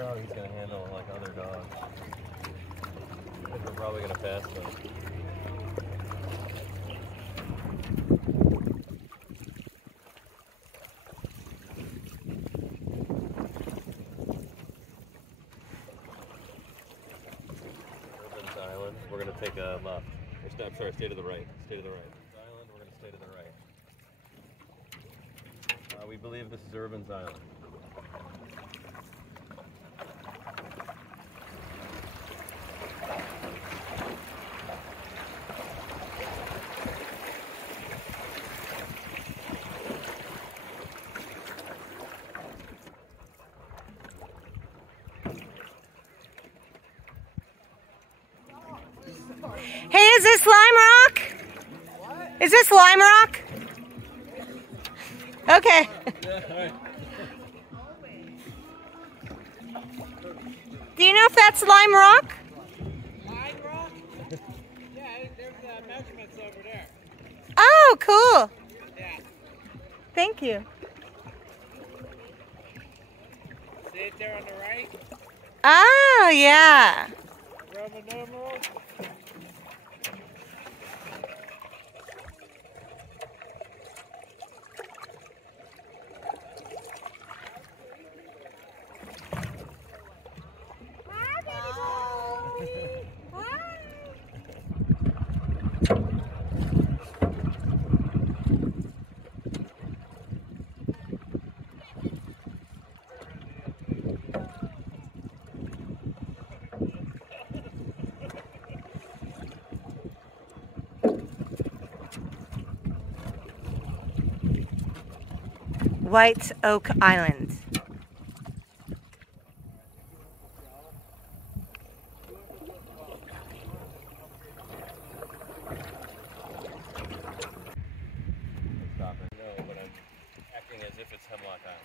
wonder how he's going to handle like other dogs. I think we're probably going to pass them. Irvin's Island. We're going to take a left. I'm sorry, stay to the right. Stay to the right. Island, we're going to stay to the right. We believe this is Irvin's Island. Hey, is this Lime Rock? What? Is this Lime Rock? Okay. Do you know if that's Lime Rock? Lime Rock? Yeah, there's measurements over there. Oh, cool. Yeah. Thank you. See it there on the right? Oh, yeah. Roman numerals. White Oak Island. Stop it. No, but I'm acting as if it's Hemlock Island.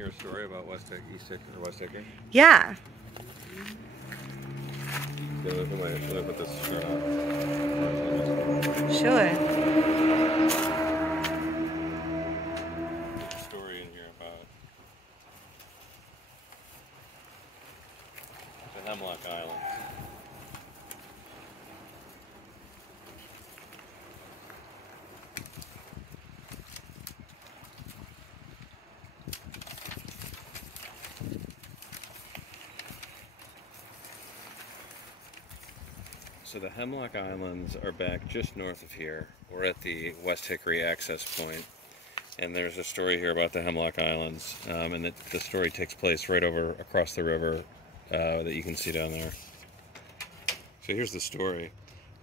A story about West Hickory, West Hickory? Yeah. Should I put this shirt on? Sure. There's a story in here about the Hemlock Islands. So the Hemlock Islands are back just north of here. We're at the West Hickory access point, and there's a story here about the Hemlock Islands, and the story takes place right over across the river that you can see down there. So here's the story.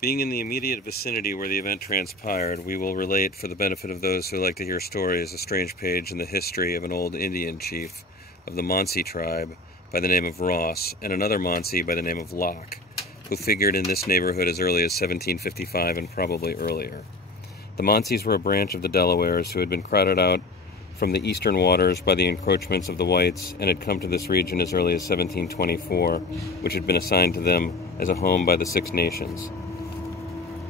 Being in the immediate vicinity where the event transpired, we will relate, for the benefit of those who like to hear stories, a strange page in the history of an old Indian chief of the Munsee tribe by the name of Ross, and another Munsee by the name of Locke, who figured in this neighborhood as early as 1755 and probably earlier. The Munsees were a branch of the Delawares who had been crowded out from the eastern waters by the encroachments of the whites and had come to this region as early as 1724, which had been assigned to them as a home by the Six Nations.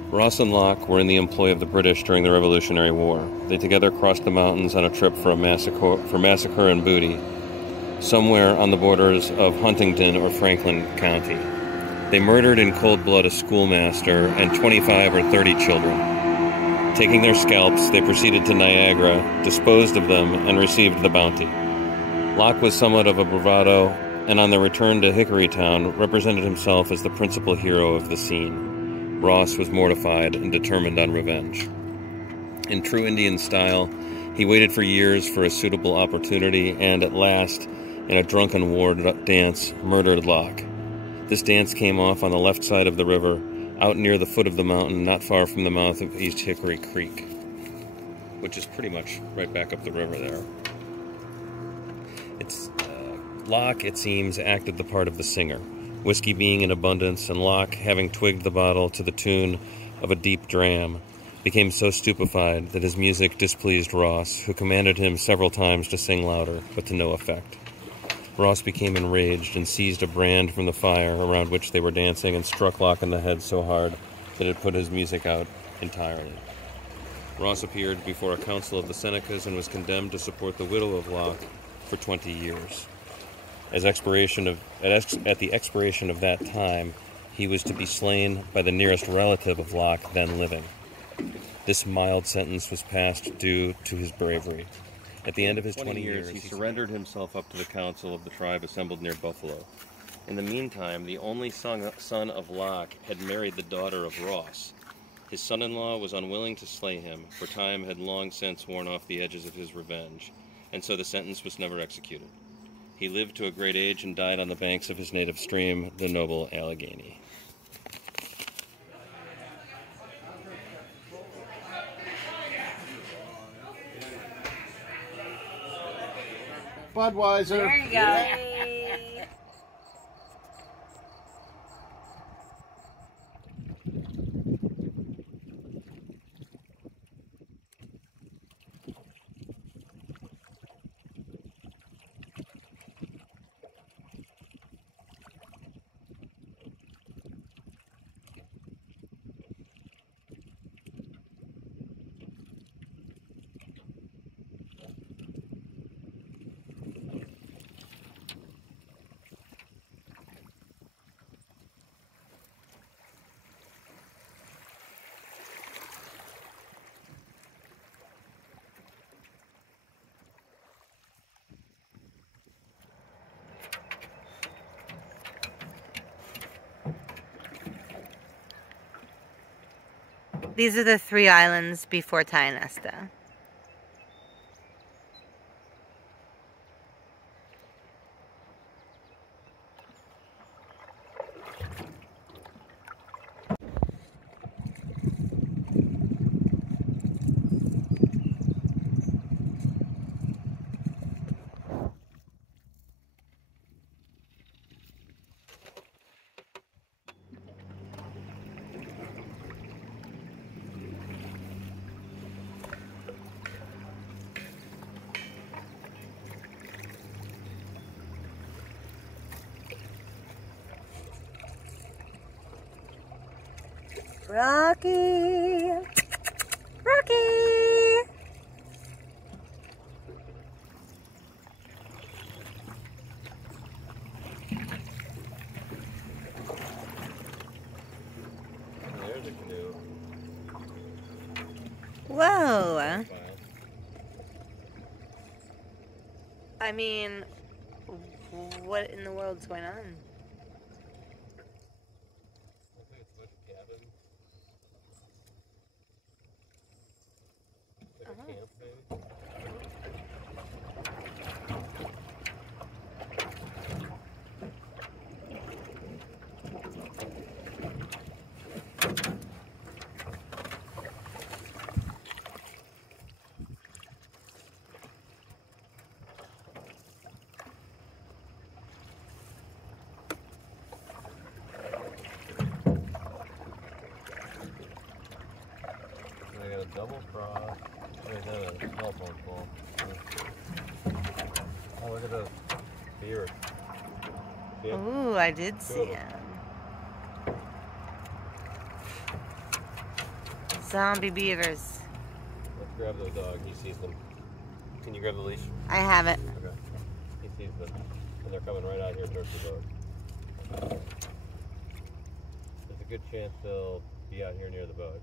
Ross and Locke were in the employ of the British during the Revolutionary War. They together crossed the mountains on a trip for massacre and booty, somewhere on the borders of Huntingdon or Franklin County. They murdered in cold blood a schoolmaster and 25 or 30 children. Taking their scalps, they proceeded to Niagara, disposed of them, and received the bounty. Locke was somewhat of a bravado, and on their return to Hickory Town, represented himself as the principal hero of the scene. Ross was mortified and determined on revenge. In true Indian style, he waited for years for a suitable opportunity, and at last, in a drunken war dance, murdered Locke. This dance came off on the left side of the river, out near the foot of the mountain, not far from the mouth of East Hickory Creek. which is pretty much right back up the river there. Locke, it seems, acted the part of the singer, whiskey being in abundance, and Locke, having twigged the bottle to the tune of a deep dram, became so stupefied that his music displeased Ross, who commanded him several times to sing louder, but to no effect. Ross became enraged and seized a brand from the fire around which they were dancing and struck Locke in the head so hard that it put his music out entirely. Ross appeared before a council of the Senecas and was condemned to support the widow of Locke for 20 years. At the expiration of that time, he was to be slain by the nearest relative of Locke then living. This mild sentence was passed due to his bravery. At the end of his 20 years, he surrendered himself up to the council of the tribe assembled near Buffalo. In the meantime, the only son of Locke had married the daughter of Ross. His son-in-law was unwilling to slay him, for time had long since worn off the edges of his revenge, and so the sentence was never executed. He lived to a great age and died on the banks of his native stream, the noble Allegheny. Budweiser. There you go. These are the 3 islands before Tionesta. Rocky! Rocky! There's a canoe. Whoa! I mean, what in the world's going on? I got a double cross. Right there, a cell phone pole. Oh, look at those beavers. See 'em? Ooh, I did see him. Zombie beavers. Let's grab the dog. He sees them. Can you grab the leash? I have it. Okay. He sees them. And they're coming right out here towards the boat. There's a good chance they'll be out here near the boat.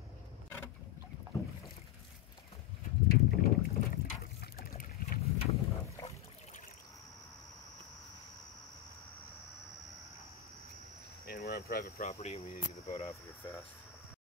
And we're on private property and we need to get the boat out here fast.